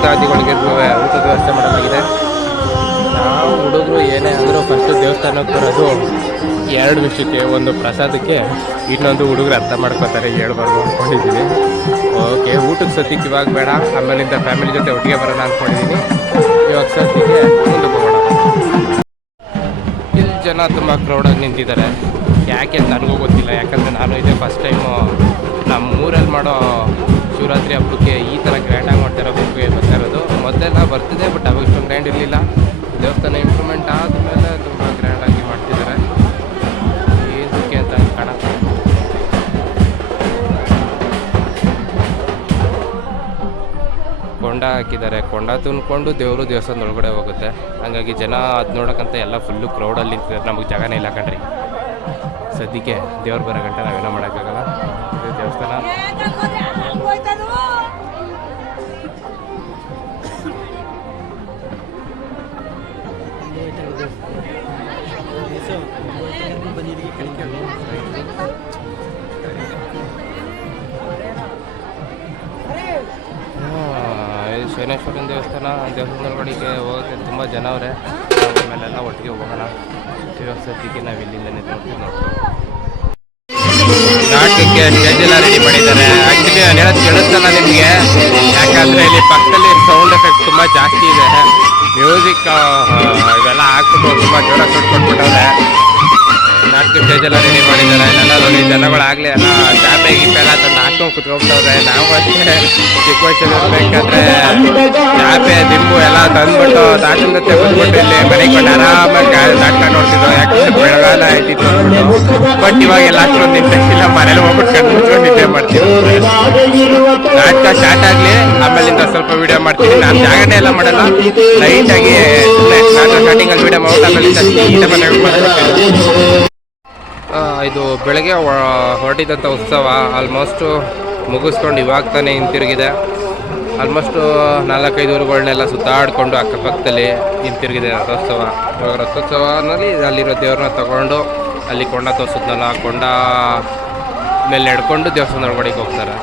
ಭಕ್ತಾದಿಗಳಿಗೆ ಊಟದ ವ್ಯವಸ್ಥೆ ಮಾಡಲಾಗಿದೆ. ನಾವು ಹುಡುಗರು ಏನೇ ಅಂದರೂ ಫಸ್ಟು ದೇವಸ್ಥಾನಕ್ಕೆ ಬರೋದು ಎರಡು ವಿಷಯಕ್ಕೆ, ಒಂದು ಪ್ರಸಾದಕ್ಕೆ, ಇನ್ನೊಂದು ಹುಡುಗರು ಅರ್ಥ ಮಾಡ್ಕೋತಾರೆ ಹೇಳ್ಬಾರ್ದು ಅಂದ್ಕೊಂಡಿದ್ದೀನಿ. ಓಕೆ, ಊಟಕ್ಕೆ ಸದ್ಯಕ್ಕೆ ಇವಾಗ ಬೇಡ, ಆಮೇಲಿಂದ ಫ್ಯಾಮಿಲಿ ಜೊತೆ ಒಟ್ಟಿಗೆ ಬರೋಣ ಅಂದ್ಕೊಂಡಿದ್ದೀನಿ. ಇವಾಗ ಸದ್ಯಕ್ಕೆ ಮುಂದಕ್ಕೆ ಹೋಗೋಣ. ಇಲ್ಲಿ ಜನ ತುಂಬ ಕ್ರೌಡಾಗಿ ನಿಂತಿದ್ದಾರೆ. ಯಾಕೆ ಅಂತ ನನಗೂ ಗೊತ್ತಿಲ್ಲ, ಯಾಕಂದರೆ ನಾನು ಇದೇ ಫಸ್ಟ್ ಟೈಮು ನಮ್ಮೂರಲ್ಲಿ ಮಾಡೋ ಶಿವರಾತ್ರಿ ಹಬ್ಬಕ್ಕೆ ಈ ಥರ ಗ್ರ್ಯಾಂಡಾಗಿ ಮಾಡ್ತಾರೋ ಹಬ್ಬಕ್ಕೆ ಬರ್ತಾ ಇರೋದು. ಮೊದಲೆಲ್ಲ ಬರ್ತಿದೆ, ಬಟ್ ಅವಾಗ ಇಷ್ಟೊಂದು ಗ್ರ್ಯಾಂಡ್ ಇರಲಿಲ್ಲ. ದೇವಸ್ಥಾನ ಇಂಪ್ರೂವ್ಮೆಂಟ್ ಆದಮೇಲೆ ತುಂಬ ಗ್ರ್ಯಾಂಡಾಗಿ ಮಾಡ್ತಿದ್ದಾರೆ. ಏನಕ್ಕೆ ಅಂತ ಕಾಣುತ್ತೆ. ಕೊಂಡ ಹಾಕಿದ್ದಾರೆ. ಕೊಂಡ ತುಂಬಿಕೊಂಡು ದೇವರು ದೇವಸ್ಥಾನದ ಒಳಗಡೆ ಹೋಗುತ್ತೆ. ಹಾಗಾಗಿ ಜನ ಅದು ನೋಡೋಕ್ಕಂತ ಎಲ್ಲ ಫುಲ್ಲು ಕ್ರೌಡಲ್ಲಿ ನಿಂತಿದ್ದಾರೆ. ನಮಗೆ ಜಾಗನೇ ಇಲ್ಲ ಕಣ್ರಿ. ಸದ್ಯಕ್ಕೆ ದೇವ್ರು ಬರೋ ಗಂಟೆ ನಾವೇನೋ ಮಾಡೋಕ್ಕಾಗಲ್ಲ. ಇದು ದೇವಸ್ಥಾನ. ಶನೇಶ್ವರನ ದೇವಸ್ಥಾನದೊಳಗಡೆಗೆ ಹೋಗೋಕ್ಕೆ ತುಂಬ ಜನ ಅವರೇ. ಆಮೇಲೆಲ್ಲ ಒಟ್ಟಿಗೆ ಹೋಗೋಣ. ಇವಾಗ ಸದ್ಯಕ್ಕೆ ನಾವು ಇಲ್ಲಿಂದನೇ ನೋಡ್ತೀವಿ. ನಾಟಕಕ್ಕೆ ಸ್ಟೇಜ್ ಎಲ್ಲ ರೆಡಿ ಮಾಡಿದ್ದಾರೆ. ಆ್ಯಕ್ಚುಲಿ ನಾನು ಹೇಳೋದು ಕೇಳಿಸ್ತಲ್ಲ ನಿಮಗೆ, ಯಾಕಂದರೆ ಇಲ್ಲಿ ಪಕ್ಕದಲ್ಲಿ ಸೌಂಡ್ ಎಫೆಕ್ಟ್ ತುಂಬ ಜಾಸ್ತಿ ಇದೆ. ಮ್ಯೂಸಿಕ್ ಇವೆಲ್ಲ ಹಾಕ್ಬಿಟ್ಟು ತುಂಬ ಜೋರಾಗಿ ಕೊಟ್ಬಿಟ್ಟವ್ರೆ. ನಾಟಕ ಸ್ಟೇಜ್ ಎಲ್ಲ ರೆಡಿ ಮಾಡಿದ್ದಾರೆ. ಎಲ್ಲ ನೋಡಿ ಜನಗಳಾಗಲಿ ಎಲ್ಲ ಚಾಪೆ ಗೀಪೆಲ್ಲ ತಂದು ಹಾಕ್ಕೊಂಡು ಕುತ್ಕೊಂಡ್ಬಿಟ್ಟವ್ರೆ. ನಾವು ಅಷ್ಟೇ ಚಿಕ್ಕ ವಯಸ್ಸಲ್ಲಿ ಇರಬೇಕಾದ್ರೆ ಚಾಪೆ ದಿಂಬು ಎಲ್ಲ ತಂದ್ಬಿಟ್ಟು ತಾತನ ಜೊತೆ ಬಂದ್ಬಿಟ್ಟು ಇಲ್ಲಿ ಮನೆಗೆ ಬಂದು ಆರಾಮಾಗಿ ನಾಟಕ ನೋಡ್ತಿದ್ದೋ. ಯಾಕಂದ್ರೆ ಬೆಳಗಾಲ ಆಯ್ತಿತ್ತು ಅಂದ್ಬಿಟ್ಟು. ಬಟ್ ಇವಾಗ ಎಲ್ಲ ಅಷ್ಟೊಂದು ಇಂಟ್ರೆಸ್ಟ್ ಇಲ್ಲ. ಮನೇಲಿ ಹೋಗ್ಬಿಟ್ಟು ಕಣ್ಣು ಮುಚ್ಕೊಂಡು ನಿದ್ದೆ ಮಾಡ್ತೀವಿ. ನಾಟಕ ಸ್ಟಾರ್ಟ್ ಆಗಲಿ, ಆಮೇಲಿಂದ ಸ್ವಲ್ಪ ವೀಡಿಯೋ ಮಾಡ್ತೀನಿ. ನಾನು ಜಾಗರಣೆ ಎಲ್ಲ ಮಾಡಲ್ಲ, ಲೈಟಾಗಿ ನಾಟಕ ಸ್ಟಾರ್ಟಿಂಗಲ್ಲಿ ವೀಡಿಯೋ ಮಾಡ್ಬಿಟ್ಟು ಆಮೇಲಿಂದ ಸೀದಾ ಮನೆಗೆ ಮಾಡ್ತೀನಿ. ಇದು ಬೆಳಗ್ಗೆ ಹೊರಟಿದ್ದಂಥ ಉತ್ಸವ ಆಲ್ಮೋಸ್ಟು ಮುಗಿಸ್ಕೊಂಡು ಇವಾಗ ತಾನೇ ಹಿಂತಿರುಗಿದೆ. ಆಲ್ಮೋಸ್ಟು 4-5 ಊರುಗಳನ್ನೆಲ್ಲ ಸುತ್ತಾಡಿಕೊಂಡು ಅಕ್ಕಪಕ್ಕದಲ್ಲಿ ಹಿಂತಿರುಗಿದೆ ರಥೋತ್ಸವ. ಇವಾಗ ರಥೋತ್ಸವನಲ್ಲಿ ಅಲ್ಲಿರೋ ದೇವ್ರನ್ನ ತಗೊಂಡು ಅಲ್ಲಿ ಕೊಂಡ ತೋರಿಸಿದ್ನಲ್ಲ, ಕೊಂಡ ಮೇಲೆ ನಡ್ಕೊಂಡು ದೇವಸ್ಥಾನ ಒಳಗಡೆಗೆ ಹೋಗ್ತಾರೆ.